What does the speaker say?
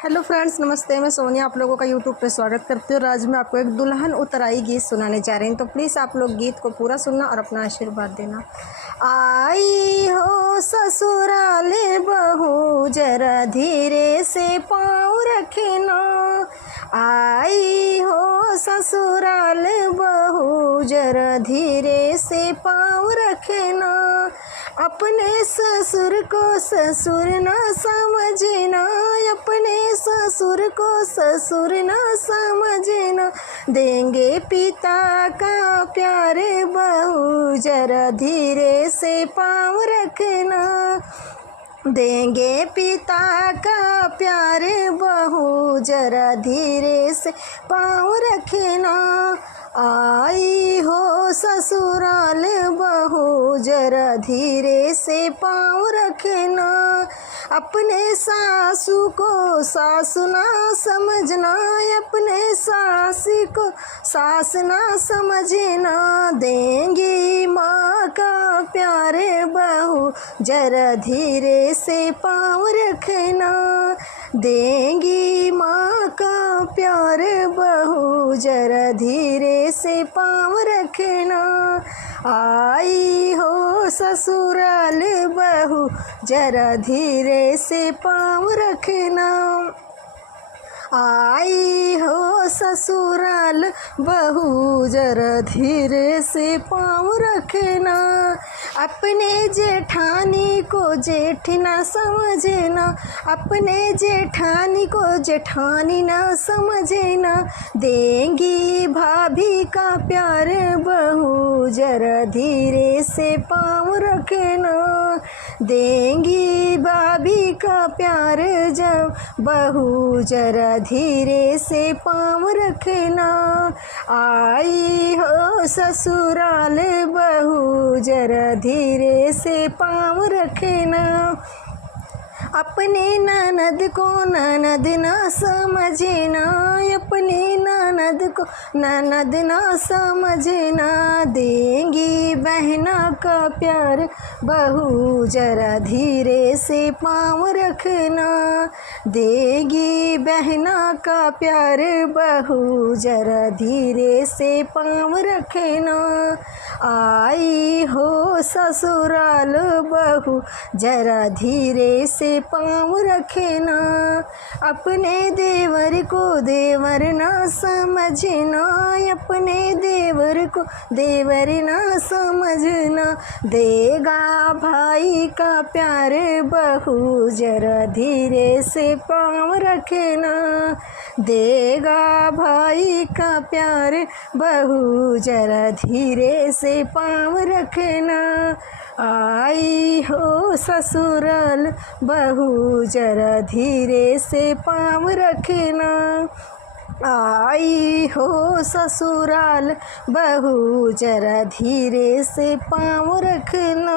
Hello friends, नमस्ते। मैं सोनिया आप लोगों का यूट्यूब पे स्वागत करती हूँ। आज मैं आपको एक दुल्हन उतराई गीत सुनाने जा रही हूँ, तो प्लीज़ आप लोग गीत को पूरा सुनना और अपना आशीर्वाद देना। आई हो ससुराल बहू, जरा धीरे से पाँव रखना। आई हो ससुराल बहू, जरा धीरे से पाँव रखना। अपने ससुर को ससुर न समझना, अपने ससुर को ससुर न समझना। देंगे पिता का प्यार बहू, जरा धीरे से पाँव रखना। देंगे पिता का प्यार बहू, जरा धीरे से पाँव रखना। आई हो ससुराल बहू, जरा धीरे से पाँव रखना। अपने सासू को सासु ना समझना, अपने सासी को सास ना समझना। देंगी माँ का प्यार बहू, जरा धीरे से पाँव रखना। देंगी माँ का प्यार बहू, जरा धीरे से पाँव रखना। आई हो ससुराल बहू, जरा धीरे से पाँव रखना। आई हो ससुराल बहू, जरा धीरे से पाँव रखना। अपने जेठानी को जेठ ना समझना, अपने जेठानी को जेठानी ना समझना। देंगी भाभी का प्यार बहू, जरा धीरे से पाँव रखना। देंगी भाभी का प्यार जब बहू, जरा धीरे से पाँव रखना। आई हो ससुराल बहू, जरा धीरे से पाँव रखना। अपने ननद को ननद ना समझना, अपने ननद को ननद ना समझना। देंगी बहना का प्यार बहू, जरा धीरे से पाँव रखना। देगी बहना का प्यार बहू, जरा धीरे से पाँव रखना। आई हो ससुराल बहू, जरा धीरे से पाँव रखना। अपने देवर को देवर ना समझना, अपने देवर को देवर ना समझना। देगा भाई का प्यार बहू, जरा धीरे से पाँव रखना। देगा भाई का प्यार बहू, जरा धीरे से पाँव रखना। आई हो ससुराल बहू, जरा धीरे से पाँव रखना। आई हो ससुराल बहू, जरा धीरे से पाँव रखना।